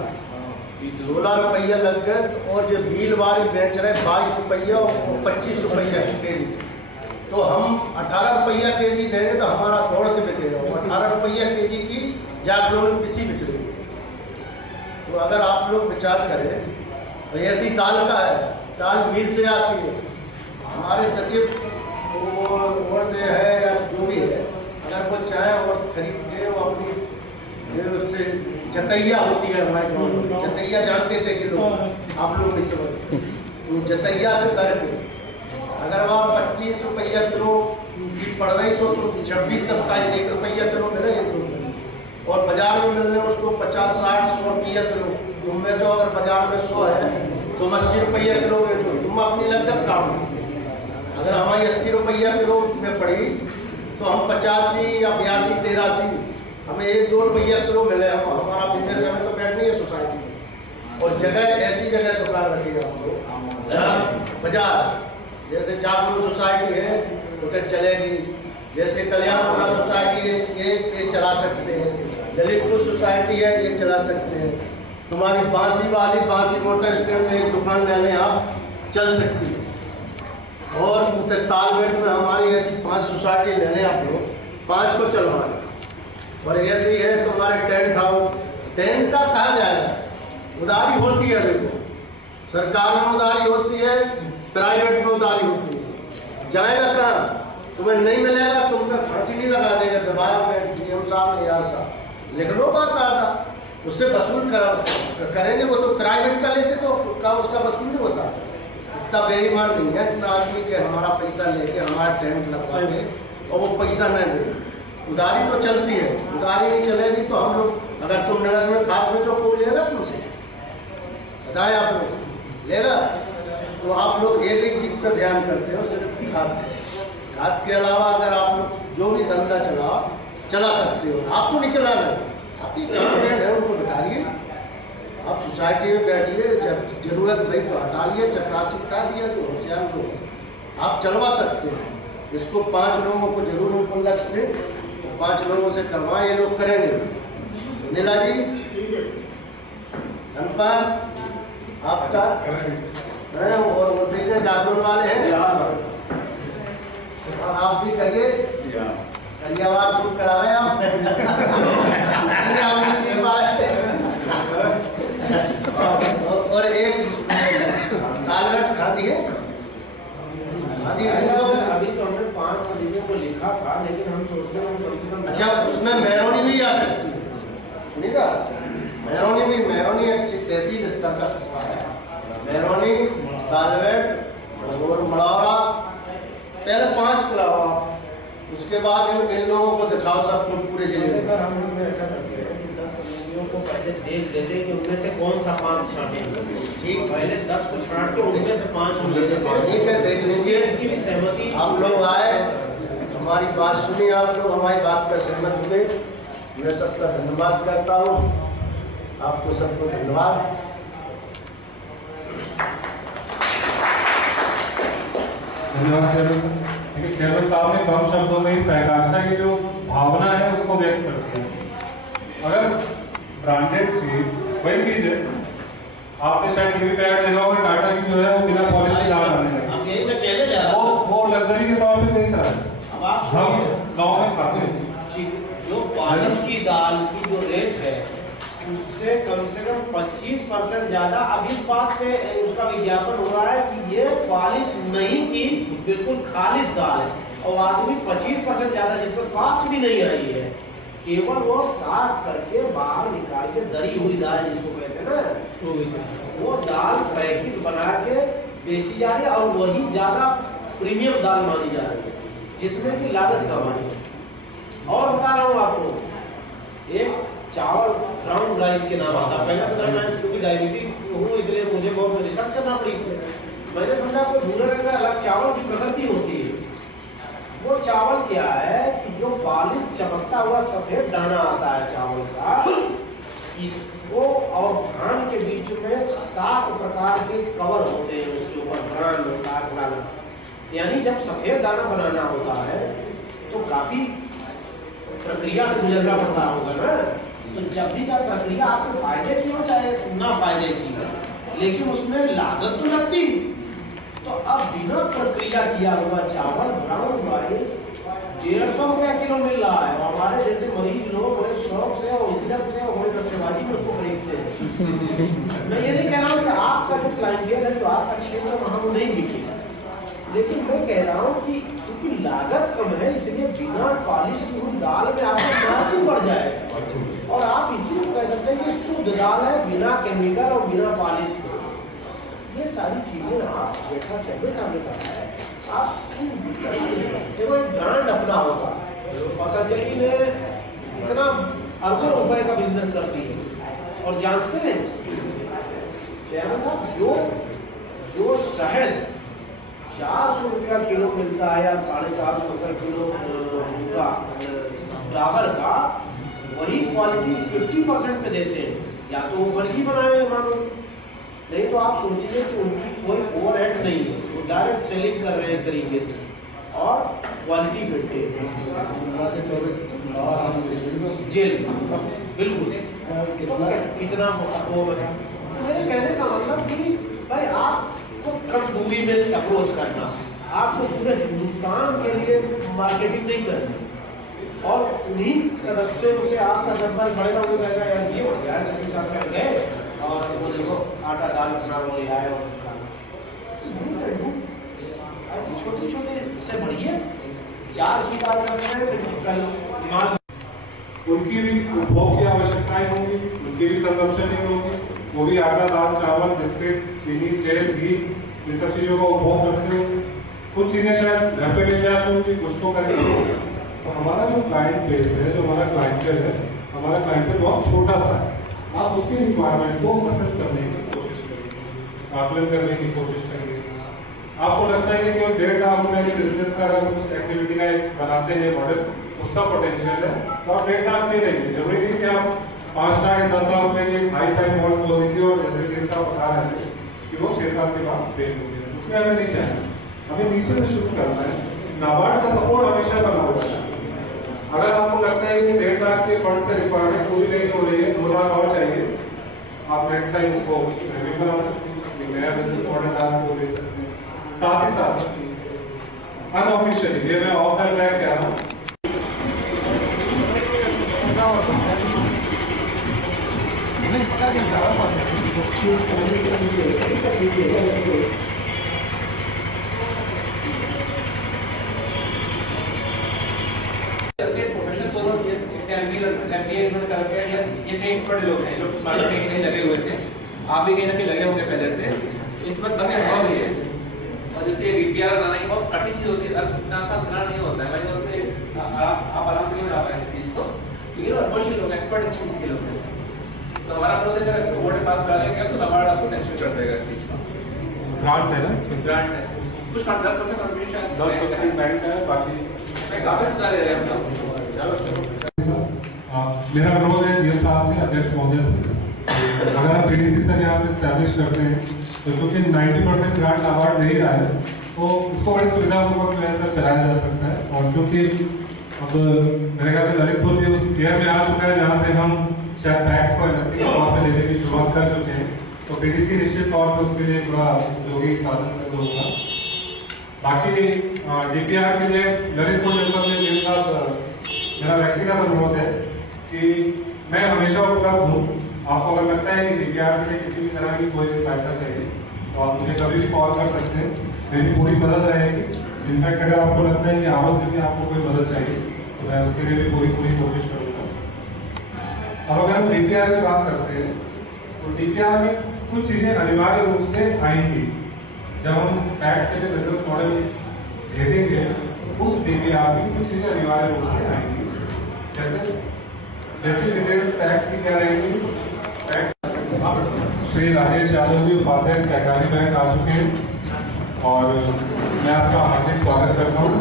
16 रुपये लग गए और जो भील वाले बेच रहे 22 रुपये और 25 रुपये केजी, तो हम 18 रुपया केजी देंगे तो हमारा दौड़ के बिकेगा। 18 रुपया केजी की जागरण में किसी बिच रही है। तो अगर आप लोग विचार करें तो ऐसी दाल का है, दाल मिल से आती है। हमारे सचिव और है या जो भी है, अगर वो चाहे और खरीद ले, वो अपनी उससे जतैया होती है हमारे गाँव में, जतैया जानते थे कि लोग, आप लोग नहीं समझते, तो जतैया से दर के अगर वहाँ 25 रुपया किलो की पड़ रही तो 26-27 1 रुपया किलो मिले और बाजार में मिल रहे उसको 50-60-100 रुपया किलो। तुम बेचो, अगर बाजार में 100 है तो 80 रुपया किलो बेचो, तुम अपनी लागत काटो। अगर हमारी 80 रुपया किलो में पड़ी तो हम 85 या 82-83 हमें 1-2 रुपया किलो मिले। हमारा बिजनेस हमें तो बैठनी है सोसाइटी में। और जगह ऐसी जगह दुकान रखिएगा हम लोग, बाजार जैसे जागरूक सोसाइटी है उधर चलेगी, जैसे कल्याणपुरा सोसाइटी है ये चला सकते हैं, ललितपुर सोसाइटी है ये चला सकते हैं। तुम्हारी बांसी वाली बांसी मोटर स्टैंड में एक दुकान रहने आप चल सकती है। और तालमेट में हमारी ऐसी 5 सोसाइटी लेने आप लोग 5 को चलवाएं। और ऐसे ही है तुम्हारे टेंट हाउस, टेंट का कहा जाएगा, उधारी होती है। देखो सरकार में उधारी होती है, प्राइवेट में उधारी होती है। जाएगा कहाँ? तुम्हें नहीं मिलेगा, तुम्हें फांसी नहीं लगा देगा दबाया में डीएम साहब ने या साहब लिख लो बात आता, उससे वसूल करेंगे। वो तो प्राइवेट का लेते तो का उसका वसूल नहीं होता। इतना बेईमान नहीं है इतना आदमी के हमारा पैसा लेके हमारा टेंट लगवा दे और वो पैसा नहीं दे। उधारी तो चलती है, उधारी नहीं चलेगी तो हम लोग, अगर तुम नगर में खाद बेचो कोई लेगा तुमसे? बताए आप लोग लेगा? तो आप लोग एक ही चीज पर ध्यान करते हो, सिर्फ खाद। खाद के अलावा अगर आप लोग जो भी धंधा चला सकते हो, आपको नहीं चलाना, आपकी गवर्नमेंट है उनको बिठाइए, आप सोसाइटी में बैठिए, जब जरूरत भाई तो हटा लिए, चपरासी हटा दिया तो होशियार लोग आप चलवा सकते हैं। इसको 5 लोगों को जरूर उनको लक्ष्य थे, 5 लोगों से करवाएं, ये लोग करेंगे। नीला जी धनपाल आपका है और वो देखिए जागरण वाले हैं, आप भी करिए, करियावाद ग्रुप करा रहे हैं और एक तालगट खादी है। अभी तो हमने 5 समितियों को लिखा था, लेकिन हम सोचते हैं कम से कम। अच्छा, उसमें मेहरौनी भी आ सकती है, ठीक है? मेहरौनी एक तहसील स्तर का कस्बा है। मेहरौनी, तालगट और मड़ौरा, पहले 5 कराओ आप, उसके बाद इन लोगों को दिखाओ सब पूरे जिले में। सर हम इसमें ऐसा करते हैं कि 10 समितियों को पहले देख लेते हैं कि उनमें से कौन सा 5 छांटेंगे। ठीक, पहले 10 को छांट के उनमें से 5 हम ले लेते हैं। ठीक है, देख लीजिए। इनकी भी सहमति, आप लोग आए, हमारी बात सुनी, आप लोग हमारी बात पर सहमत हुए। मैं सबका धन्यवाद करता हूँ, आपको सबको धन्यवाद। धन्यवाद चेयरमैन। देखिए चेयरमैन साहब ने कम शब्दों में ही सहकारिता की जो भावना है उसको व्यक्त करते हैं। अगर ब्रांडेड चीज वही चीज है, आपने शायद टीवी पे ऐड देखा होगा, टाटा की जो है वो बिना पॉलिश की दाल आने लगी। अब यही मैं कहने जा रहा हूँ, वो लग्जरी के तौर पे बेच रहा है। अब आप हम गाँव में खाते हैं जो पॉलिश की दाल की जो रेट है उससे कम 25% ज्यादा अब इस बात पे उसका विज्ञापन हो रहा है कि ये पॉलिश नहीं की बिल्कुल खालिश दाल है, और आदमी 25% ज्यादा जिसमें कॉस्ट भी नहीं आई है, केवल वो साफ करके बाहर निकाल के दरी हुई दाल जिसको कहते हैं ना, वो दाल पैकेट बना के बेची जा रही है और वही ज्यादा प्रीमियम दाल मानी जा रही है जिसमें की लागत कम आई है। और बता रहा हूँ आपको, एक चावल ब्राउन राइस के नाम आता है। पहले तो मैं चूंकि डायबिटिक हूँ इसलिए मुझे बहुत रिसर्च करना पड़ी इसमें। मैंने समझा कोई भूरे रंग का अलग चावल की प्रकृति होती है। वो चावल क्या है कि जो पॉलिश चमकता हुआ सफेद दाना आता है चावल का, इसको और धान के बीच में 7 प्रकार के कवर होते हैं, उसके ऊपर ब्रांड होता है। यानी जब सफेद दाना बनाना होता है तो काफी प्रक्रिया से गुजरना पड़ता होगा ना। तो जब भी चाहे प्रक्रिया आपके फायदे की हो चाहे ना फायदे की, लेकिन उसमें लागत तो लगती। तो अब बिना प्रक्रिया किया हुआ चावल ब्राउन राइस 150 रुपया किलो मिल रहा है, और हमारे जैसे मरीज लोग बड़े शौक से और इज्जत से और बड़े दक्षेबाजी में उसको खरीदते हैं। मैं ये नहीं कह रहा हूँ कि आज का जो क्लाइंटेल है जो आपका क्षेत्र वहाँ वो नहीं बिकेगा, लेकिन मैं कह रहा हूँ कि चूंकि लागत कम है इसलिए बिना पॉलिश की हुई दाल में आपका मार्जिन बढ़ जाएगा, और आप इसी को कह सकते हैं कि शुद्ध दाल है बिना केमिकल और बिना पॉलिश के। ये सारी चीजें आप जैसा चेयरमैन साहब ने कहा है, आप देखो एक ब्रांड अपना होगा। पतंजलि ने इतना अरबों रुपए का बिजनेस करती है, और जानते हैं चेयरमैन साहब जो शहद 400 रुपया किलो मिलता है या 450 रुपया किलो का डाबर का, वही क्वालिटी 50% पे देते हैं। या तो वो फर्जी बनाए हुए मानो, नहीं तो आप सोचिए कि उनकी कोई ओवरहेड नहीं है, वो डायरेक्ट सेलिंग कर रहे हैं तरीके से और क्वालिटी मेंटेन जेल बिल्कुल कितना वो बचा। मेरे कहने का मतलब कि भाई आपको कम दूरी में अप्रोच करना, आपको पूरे हिंदुस्तान के लिए मार्केटिंग नहीं करनी, और उन्हीं सदस्यों से आपका संपर्क बढ़ेगा। वो कहेगा यार ये बढ़िया है, सचिन साहब कर गए और वो देखो आटा दाल अपना वो ले आए, और ऐसे छोटे छोटे से बढ़िए 4 चीज आज रखना है तो कल माल उनकी भी उपभोग की आवश्यकताएं होंगी, उनकी भी कंजम्पशन होगी, वो भी आटा दाल चावल बिस्किट चीनी तेल घी इन सब चीज़ों का उपभोग करते हो। कुछ चीज़ें शायद घर पे मिल जाती होंगी, कुछ तो करेंगे। तो हमारा जो क्लाइंट बेस है, जो हमारा क्लाइंटेल है, हमारा क्लाइंटेल बहुत छोटा सा है। आप उसके रिक्वायरमेंट को प्रोसेस करने की कोशिश करेंगे, आकलन करने की कोशिश करेंगे। आपको लगता है कि 1.5 लाख रुपए के बिजनेस का अगर कुछ एक्टिविटी का एक बनाते हैं मॉडल, उसका पोटेंशियल है, तो आप 1.5 लाख दे देंगे। जरूरी नहीं कि आप 5 लाख या 10 लाख रुपए की हाई फाई मॉल खोल दीजिए और जैसे जिन साहब बता रहे थे कि वो 6 साल के बाद फेल हो गया। उसमें हमें नहीं जाना, हमें नीचे से शुरू करना है। नाबार्ड का सपोर्ट हमेशा बना हुआ है। अगर आपको लगता है कि 1.5 लाख के फंड से रिक्वायरमेंट पूरी नहीं हो रही है, 2 लाख और चाहिए, आप नेक्स्ट टाइम उसको रिव्यू करा सकते हैं, एक नया बिजनेस मॉडल आपको दे सकते हैं। साथ ही साथ अनऑफिशियली, ये मैं ऑफ द ट्रैक कह रहा हूँ, लगे हुए थे, आप भी कहीं ना कहीं लगे होंगे पहले से। इसमें सभी अनुभव ही है, और जैसे बीपीआर बनाना ही बहुत कठिन चीज होती है, इतना आसान बना नहीं होता है। मैंने उससे आप आराम से नहीं बना पाए इस चीज को, लेकिन अनफॉर्चुनेटली लोग एक्सपर्ट इस चीज के लोग हैं। तो हमारा प्रोजेक्ट है इसको बोर्ड पास डालेंगे तो नाबार्ड आपको सेंक्शन कर देगा इस चीज का। ग्रांट है ना इसमें? ग्रांट है कुछ 10% कंट्रीब्यूशन 10% बैंक है, बाकी मैं काफी सुधार ले रहे हैं हम लोग। मेरा अनुरोध है जीएम साहब से, अध्यक्ष महोदय से, अगर आप पीडीसी सर यहाँ पे स्टैब्लिश करते हैं तो क्योंकि 90% ग्रांट अवार्ड नहीं रहा है तो उसको बड़ी सुविधापूर्वक जो है सर चलाया जा सकता है। और क्योंकि अब मेरे ख्याल से ललितपुर भी उस गियर में आ चुका है जहाँ से हम शायद पैक्स को एनएससी के तौर पर लेने की शुरुआत कर चुके हैं, तो पीडीसी निश्चित तौर पर उसके लिए थोड़ा उपयोगी साधन सिद्ध होगा। बाकी डीपीआर के लिए ललितपुर जनपद में जीएम साहब मेरा व्यक्तिगत अनुरोध है कि मैं हमेशा उपलब्ध हूँ। आपको अगर लगता है कि डीपीआर के लिए किसी भी तरह की कोई भी सहायता चाहिए तो आप मुझे कभी भी कॉल कर सकते हैं, मेरी पूरी मदद रहेगी। इनफैक्ट अगर आपको लगता है कि आरोप से भी आपको कोई मदद चाहिए तो मैं उसके लिए भी पूरी कोशिश करूँगा। अब अगर हम डीपीआर की बात करते हैं तो डीपीआर में कुछ चीज़ें अनिवार्य रूप से आएंगी। जब हम टैक्स के लिए बिजनेस मॉडल भेजेंगे उस डीपीआर में कुछ चीज़ें अनिवार्य रूप से आएंगी, जैसे बेसिक डिटेल्स टैक्स की क्या रहेगी। टैक्स श्री राजेश यादव जी उपाध्याय सहकारी बैंक आ चुके हैं और मैं आपका हार्दिक स्वागत करता हूँ।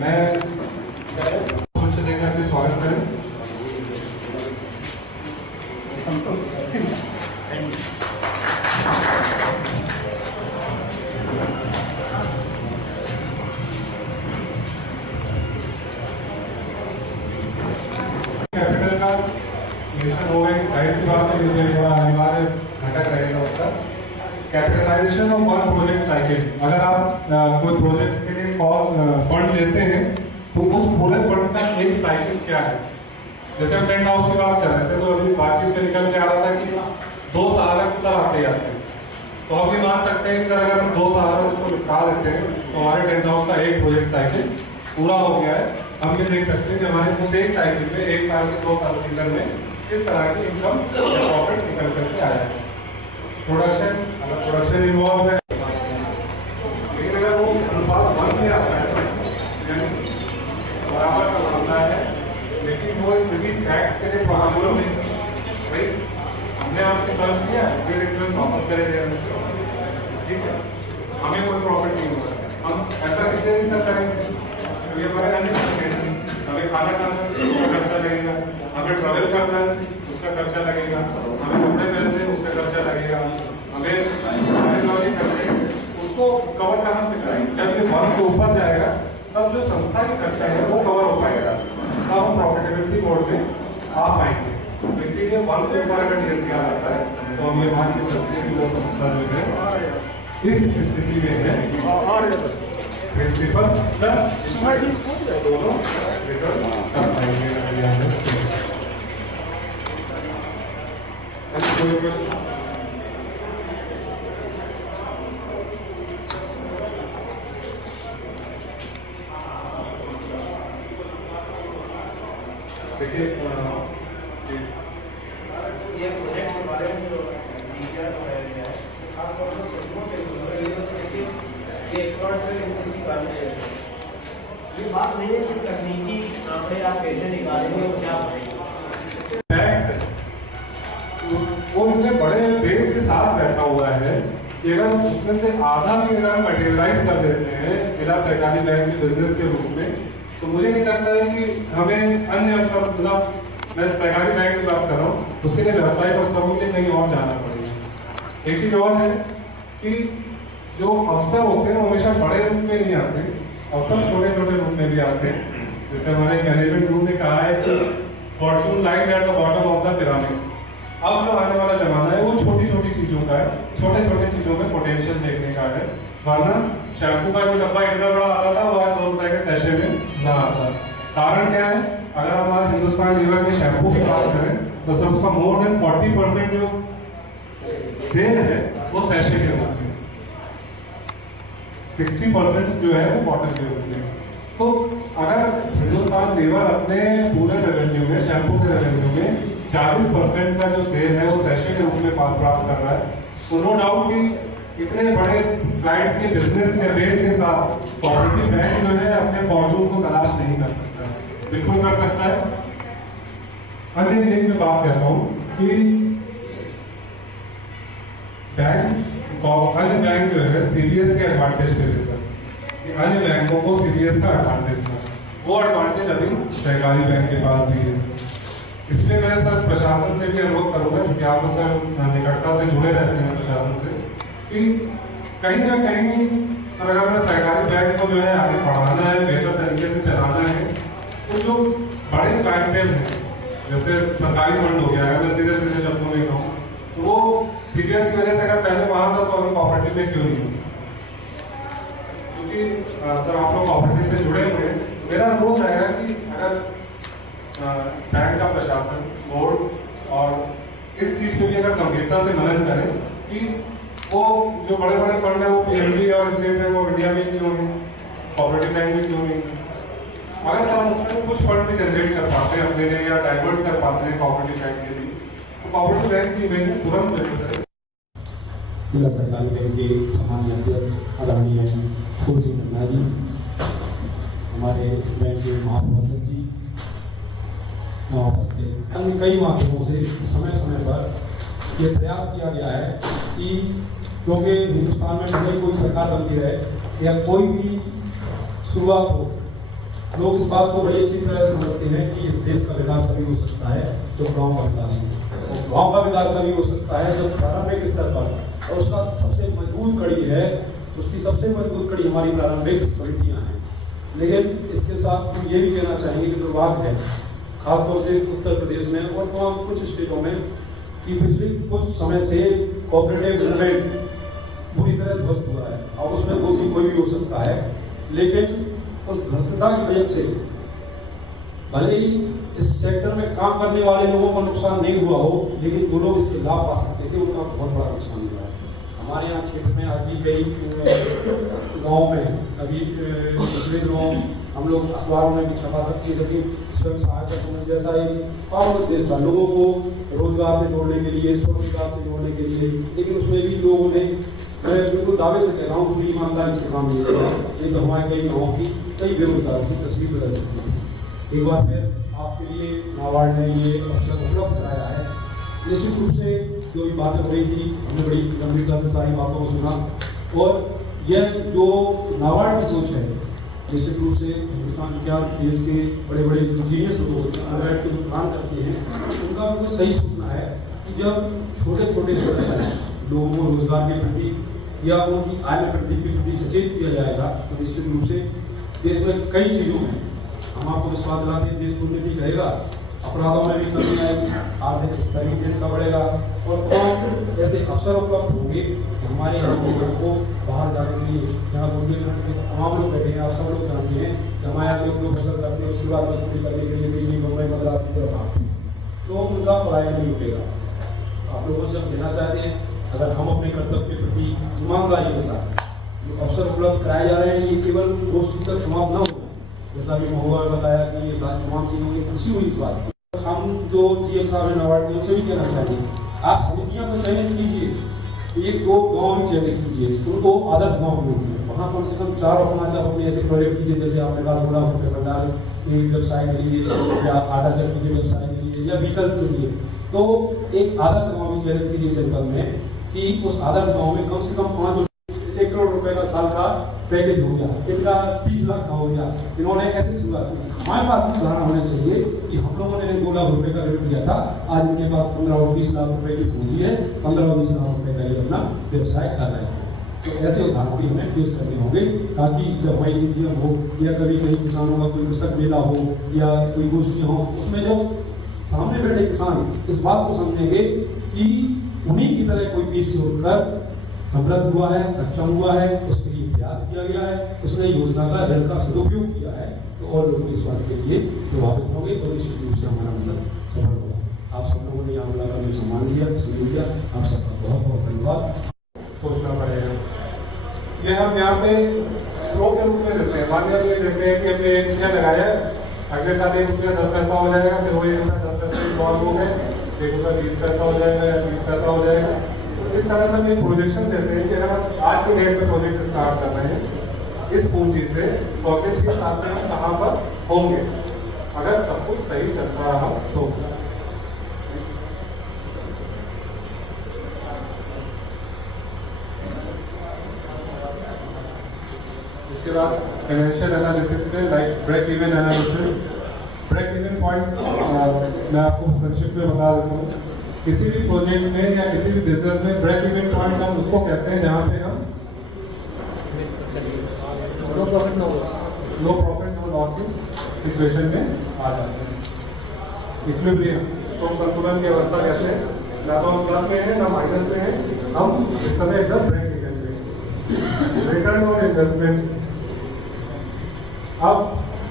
मैं कुछ देकर के स्वागत करें। कैपिटल का मिशन हो गई, जाहिर सी बात है मुझे बड़ा अनिवार्य घटक रहेगा उसका capitalisation of one project cycle. अगर आप कोई प्रोजेक्ट के लिए फंड लेते हैं तो उस पूरे फंड का एक साइकिल क्या है। जैसे हम टेंट हाउस की बात कर रहे थे तो अभी बातचीत में निकल के आ रहा था कि 2 साल है सर आते ही आते हैं, तो आप भी मान सकते हैं कि सर अगर हम 2 साल में उसको निपटा देते हैं तो हमारे टेंट हाउस का एक प्रोजेक्ट साइकिल पूरा हो गया है। हम ये देख सकते हैं कि हमारे उस एक साइकिल में 1 साल के 2 साल सीजन में किस तरह की इनकम या प्रॉफिट निकल करके आया है। प्रोडक्शन, अगर प्रोडक्शन इन्वॉल्व है, लेकिन अगर वो अनुपात 1 में आता है यानी बराबर का मामला है, लेकिन वो स्थिति टैक्स के लिए प्रॉब्लम नहीं। भाई हमने आपसे कर्ज लिया, फिर इंटरेस्ट वापस करे दे रहे हैं, ठीक है, हमें कोई प्रॉफिट नहीं हुआ। हम ऐसा कितने दिन तक करेंगे? ये हमारे अन्य हमें खाना खाना उसका खर्चा लगेगा, हमें ट्रैवल करना है उसका खर्चा लगेगा, हमें कपड़े पहनते हैं उसका खर्चा लगेगा, हमें करते हैं उसको कवर कहाँ से कराएंगे। जब ये 1 से ऊपर जाएगा तब जो संस्था की खर्चा है वो कवर हो पाएगा, तब हम प्रॉफिटेबिलिटी मोड में आ पाएंगे। तो इसीलिए 1 से ऊपर अगर DSCR आता है तो हम ये मान के चलते हैं कि वो संस्था जो है इस स्थिति में है प्रिंसिपल प्लस दोनों रिटर्न कर पाएंगे। कोई प्रश्न? देखिए ये प्रोजेक्ट के बारे में जो डीपीआर बनाया गया है खासतौर पर सचिवों से ये एक्सपर्ट से किसी कारण नहीं है। ये बात नहीं है कि तकनीकी आंकड़े आप कैसे निकालेंगे और क्या भरेंगे। टैक्स है वो इतने बड़े बेस के साथ बैठा हुआ है कि अगर उसमें से आधा भी अगर मटेरियलाइज कर देते हैं जिला सहकारी बैंक के बिजनेस के रूप में, तो मुझे नहीं लगता है कि हमें अन्य अवसर, मतलब मैं सहकारी बैंक की बात कर रहा हूँ, उसके लिए व्यवसायिक अवसरों के लिए कहीं और जाना पड़ेगा। एक चीज और है कि जो अवसर होते हैं वो हमेशा बड़े रूप में नहीं आते, अवसर छोटे छोटे रूप में भी आते हैं। जैसे हमारे मैनेजमेंट ग्रुप ने कहा है कि Fortune lies at the bottom of the pyramid. अब जो आने वाला जमाना है वो छोटी छोटी चीजों का है, छोटे छोटे चीजों में पोटेंशियल देखने का है। वरना शैम्पू का जो डब्बा इतना बड़ा आता था वो आज 2 रुपए के सैशे में ना आता। कारण क्या है? अगर हम आज हिंदुस्तान लीवर के शैम्पू की बात करें तो सर उसका मोर देन 40% जो सेल है वो सैशे के रूप में, 60% जो है वो बॉटल के रूप में। तो अगर हिंदुस्तान लीवर अपने पूरे रेवेन्यू में, शैम्पू के रेवेन्यू में 40% का जो सेल है वो सैशे के रूप में प्राप्त कर रहा है, तो नो डाउट कि इतने बड़े क्लाइंट के बिजनेस के बेस के साथ कोऑपरेटिव बैंक जो है अपने फॉर्चून को तलाश नहीं कर सकता है, बिल्कुल कर सकता है। अन्य एक में बात कहता हूँ कि बैंक्स अन्य बैंक जो है सीडीएस के एडवांटेज पे देता है, अन्य बैंकों को सीडीएस का एडवांटेज ना, वो एडवांटेज अभी सहकारी बैंक के पास भी है। इसलिए मैं सर प्रशासन से भी अनुरोध करूंगा, क्योंकि आप लोग सर निकटता से जुड़े रहते हैं प्रशासन से, कि कहीं ना कहीं सर अगर मैं सहकारी बैंक को जो है आगे बढ़ाना है, बेहतर तरीके से चलाना है, तो जो बड़े क्लाइंटेल हैं जैसे सरकारी फंड हो गया, अगर मैं सीधे सीधे शब्दों में कहूँ तो वो सीडीएस की वजह से अगर पहले वहाँ था तो अभी कोऑपरेटिव में क्यों नहीं हो सकता? क्योंकि सर आप लोग कोऑपरेटिव से जुड़े हुए हैं, मेरा अनुरोध रहेगा कि अगर बैंक का प्रशासन, बोर्ड और इस चीज पे भी अगर गंभीरता से मनन करें कि वो जो बड़े बड़े फंड है वो पीएनबी और स्टेट बैंक ऑफ इंडिया में क्यों नहीं, कोऑपरेटिव बैंक में क्यों नहीं, अगर सर उसमें कुछ फंड भी जनरेट कर पाते हैं अपने लिए या डाइवर्ट कर पाते हैं कोऑपरेटिव बैंक के लिए, तो कोऑपरेटिव बैंक की इमेज में तुरंत बेहतर है। जिला सरकारी बैंक के सामान्य अध्यक्ष आदरणीय फूल सिंह नन्ना जी, हमारे बैंक के महाप्रबंधक जी, अन्य कई माध्यमों से समय समय पर ये प्रयास किया गया है कि क्योंकि हिंदुस्तान में भले कोई सरकार बनती रहे या कोई भी शुरुआत हो, लोग इस बात को बड़ी अच्छी तरह समझते हैं कि इस देश का विकास तभी हो सकता है जो गाँव का विकास हो, गाँव का विकास तभी हो सकता है जो प्रारंभिक स्तर पर, और उसका सबसे मजबूत कड़ी है, उसकी सबसे मजबूत कड़ी हमारी प्रारंभिक समितियाँ हैं। लेकिन इसके साथ ये भी कहना चाहेंगे कि दुर्भाग्य है खासतौर से उत्तर प्रदेश में और तमाम कुछ स्टेटों में कि पिछले कुछ समय से कोऑपरेटिव मूवमेंट बुरी तरह ध्वस्त हुआ है। अब उसमें दोषी कोई भी हो सकता है, लेकिन उस भ्रष्टता की वजह से भले ही इस सेक्टर में काम करने वाले लोगों को नुकसान नहीं हुआ हो, लेकिन जो लोग इससे लाभ पा सकते थे उनका बहुत बड़ा नुकसान हुआ है। हमारे यहाँ क्षेत्र में आज भी कई गाँव में अभी पिछले दिनों हम लोग अखबारों में भी छपा सकते हैं, लेकिन स्वयं सहायता समूह जैसा एक पावन उद्देश्य था लोगों को रोजगार से जोड़ने के लिए, स्वरोजगार से जोड़ने के लिए, लेकिन उसमें भी लोगों ने, मैं बिल्कुल दावे से कह रहा हूँ, पूरी ईमानदारी से काम किया। ये तो हमारे कई गाँव की कई बेरोजगारों की तस्वीर बदल सकती है। एक बार फिर आपके लिए नाबार्ड ने ये अवसर उपलब्ध कराया है। निश्चित रूप से जो भी बातें हो रही थी हमने बड़ी गंभीरता से सारी बातों को सुना, और यह जो नाबार्ड की सोच है निश्चित रूप से हिंदुस्तान क्या देश के बड़े बड़े इंजीनियर्स लोग बैठ के जो काम करते हैं उनका बिल्कुल सही सोचना है कि जब छोटे छोटे लोगों को रोजगार के प्रति या उनकी आय में वृद्धि के प्रति सचेत किया जाएगा तो निश्चित रूप से देश में कई चीज़ों में हम आपको विश्वास दिलाते हैं, देश को उन्नति करेगा, अपराधों में भी कमी आएगी, आर्थिक स्तर भी देश का बढ़ेगा, और ऐसे अवसर उपलब्ध होंगे कि हमारे यहाँ लोगों को बाहर जाने के लिए, यहाँ बुंदेलखंड के तमाम लोग बैठे हैं, आप सब लोग जानते हैं कि हमारे यहाँ लोग फसल करते हैं, उसके बाद मजदूरी करने के लिए दिल्ली, मुंबई, मद्रास की तरफ आते हैं, तो उनका पढ़ाई नहीं उठेगा। आप लोगों से हम कहना चाहते हैं अगर हम अपने कर्तव्य के प्रति ईमानदारी के साथ जो अवसर उपलब्ध कराए जा रहे हैं ये केवल गोष्ठी तक समाप्त न हो, जैसा कि महुआ ने बताया कि ये तमाम चीज़ों की खुशी हुई इस बात की। हम जो जीएम साहब हैं नाबार्ड के उनसे भी कहना चाहिए, आप समितियाँ तो चयनित कीजिए, एक दो गाँव भी चयनित कीजिए, उनको आदर्श गाँव में वहाँ कम से कम 4 और 5 आप अपने ऐसे प्रोजेक्ट कीजिए, जैसे आपने कहा थोड़ा रुपये भंडार के व्यवसाय के लिए या आटा चक्की के व्यवसाय के लिए या व्हीकल्स के लिए, तो एक आदर्श गाँव भी चयनित कीजिए जनपद में कि उस आदर्श गाँव में कम से कम 1 करोड़ रुपए का साल का पैकेज हो गया, इनका 30 लाख का हो गया। इन्होंने ऐसे शुरुआत की। हमारे पास भी उदाहरण होने चाहिए कि हम लोगों ने 2 लाख रुपए का ऋण लिया था, आज इनके पास 15 और 20 लाख रुपए की पूंजी है, 15 और 20 लाख रुपए का ये अपना व्यवसाय कर रहे हैं। तो ऐसे उदाहरण भी हमें पेश करने होंगे ताकि जब हमारी जीएम हो या कभी कहीं किसानों का कोई कृषक मेला हो या कोई गोष्ठियाँ हो, उसमें जो सामने बैठे किसान इस बात को समझेंगे कि उन्हीं की तरह कोई बीच से उठकर समृद्ध हुआ है, सक्षम हुआ है, उसके लिए प्रयास किया गया है, उसने योजना का ऋण का सदुपयोग किया है, तो और लोग इस बात के लिए प्रभावित होंगे तो निश्चित रूप से हमारा मकसद सफल होगा। आप सब लोगों ने यहाँ बुलाकर जो सम्मान दिया, सहयोग दिया, आप सबका बहुत बहुत धन्यवाद। सोचना पड़ेगा, ये हम यहाँ पे फ्लो के रूप में देते हैं। मान लिया देखते हैं कि हमने 1 रुपया लगाया, अगले साल 1 रुपया 10 पैसा हो जाएगा, फिर वो 1 रुपया 10 पैसे इन्वॉल्व हो गए, 1 रुपया 20 पैसा हो जाएगा या 30 पैसा हो जाएगा। इस तरह से हम एक प्रोजेक्शन देते हैं कि अगर हम आज के डेट में प्रोजेक्ट स्टार्ट कर रहे हैं इस पूंजी से तो अगले 6 साल में हम कहाँ पर होंगे अगर सब कुछ सही चल रहा तो। इसके बाद फाइनेंशियल एनालिसिस में like break even analysis. Break even point मैं आपको संक्षिप्त में बता देता हूँ। किसी भी प्रोजेक्ट में या किसी भी बिजनेस में ब्रेक इवन पॉइंट हम उसको कहते हैं जहाँ पे हम नो प्रॉफिट नो लॉस की सिचुएशन में आ जाते हैं। इक्विलिब्रियम तो संतुलन की अवस्था कहते हैं, ना तो हम प्लस में हैं ना माइनस में हैं, हम इस समय एकदम ब्रेक इवन में। रिटर्न ऑन इन्वेस्टमेंट, अब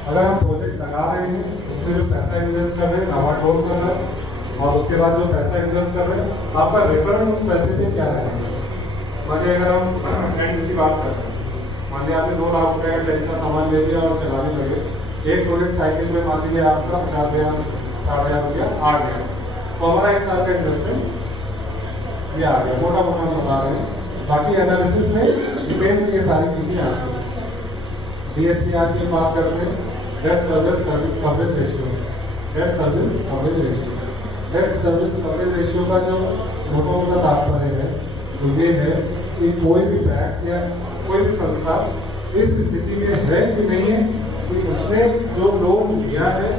अगर हम प्रोजेक्ट लगा रहे हैं उसमें जो पैसा इन्वेस्ट कर रहे हैं नाबाटोल कर रहे हैं और उसके बाद जो पैसा इन्वेस्ट कर रहे हैं आपका रिटर्न उस पैसे पे क्या रहेगा। मानिए अगर हम ट्रेंड की बात कर रहे हैं, मानिए आपने 2 लाख रुपये का ट्रेंड का सामान ले लिया और चलाने लगे, एक प्रोजेक्ट साइकिल में मान लीजिए आपका 50,000 रुपया आ गया तो हमारा 1 साल का इन्वेस्टमेंट ये आ गया, मोटा मोटा बता रहे हैं। बाकी एनालिसिस में सेम ये सारी चीजें आती हैं। DSCR की बात करते हैं, debt service coverage ratio. Debt service coverage ratio, debt service coverage ratio का जो मोटा मोटा तात्पर्य है तो ये है कि कोई भी टैक्स या कोई भी संस्था इस स्थिति में है कि नहीं है कि उसने जो लोन लिया है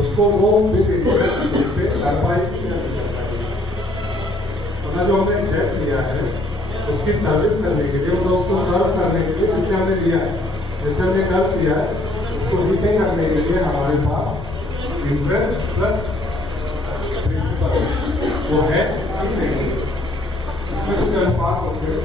उसको वो विद इंटरेस्ट पे कर पाएगी या नहीं कर पाएगी। तो जो हमने डेट लिया है उसकी सर्विस करने के लिए, मतलब उसको सर्व करने के लिए जिससे हमने लिया है, जिससे हमने कर्ज लिया है उसको रिपे करने के लिए हमारे पास इंटरेस्ट प्लस प्रिंसिपल वो है कि नहीं, इसमें कुछ अनुपात होते हैं।